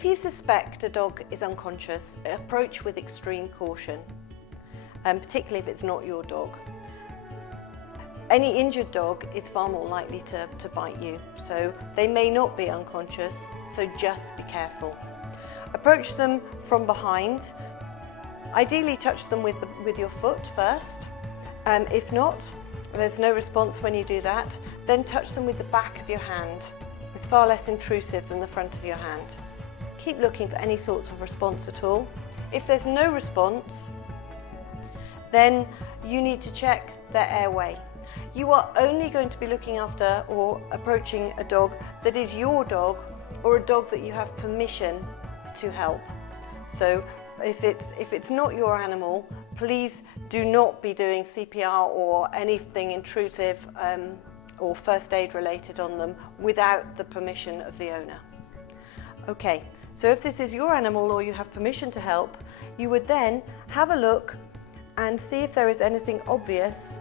if you suspect a dog is unconscious, approach with extreme caution, particularly if it's not your dog. Any injured dog is far more likely to bite you, so they may not be unconscious, so just be careful. Approach them from behind. Ideally touch them with your foot first. If not, there's no response when you do that, then touch them with the back of your hand. It's far less intrusive than the front of your hand. Keep looking for any sorts of response at all. If there's no response, then you need to check their airway. You are only going to be looking after or approaching a dog that is your dog or a dog that you have permission to help. So if it's not your animal, please do not be doing CPR or anything intrusive or first aid related on them without the permission of the owner. Okay, so if this is your animal or you have permission to help, you would then have a look and see if there is anything obvious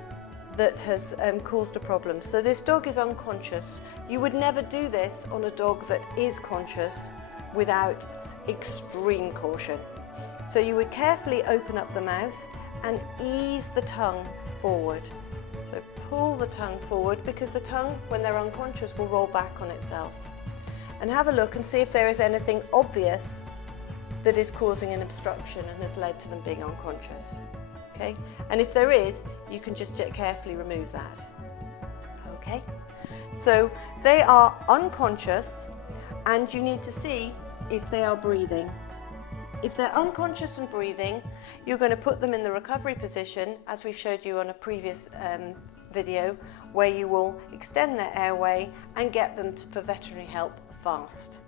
that has caused a problem. So this dog is unconscious. You would never do this on a dog that is conscious without extreme caution. So you would carefully open up the mouth and ease the tongue forward. So pull the tongue forward, because the tongue, when they're unconscious, will roll back on itself. And have a look and see if there is anything obvious that is causing an obstruction and has led to them being unconscious. Okay? And if there is, you can just carefully remove that. Okay? So they are unconscious, and you need to see if they are breathing. If they're unconscious and breathing, you're going to put them in the recovery position, as we've showed you on a previous video, where you will extend their airway and get them for veterinary help fast.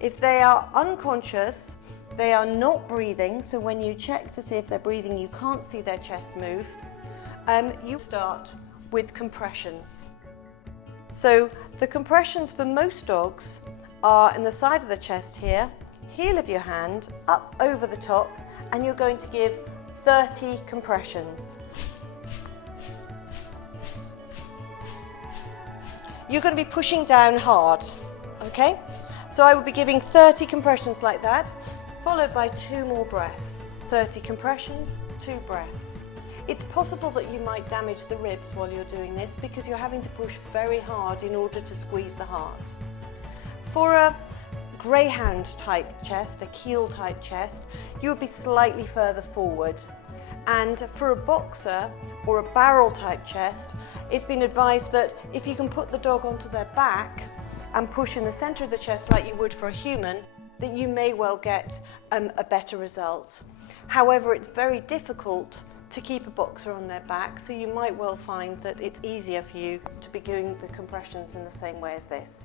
If they are unconscious, they are not breathing, so when you check to see if they're breathing, you can't see their chest move, you start with compressions. So the compressions for most dogs are in the side of the chest here, heel of your hand, up over the top, and you're going to give 30 compressions. You're going to be pushing down hard, okay? So I will be giving 30 compressions like that, followed by 2 more breaths. 30 compressions, 2 breaths. It's possible that you might damage the ribs while you're doing this because you're having to push very hard in order to squeeze the heart. For a greyhound type chest, a keel type chest, you would be slightly further forward. And for a boxer or a barrel type chest, it's been advised that if you can put the dog onto their back and push in the centre of the chest like you would for a human, that you may well get a better result. However, it's very difficult to keep a boxer on their back, so you might well find that it's easier for you to be doing the compressions in the same way as this.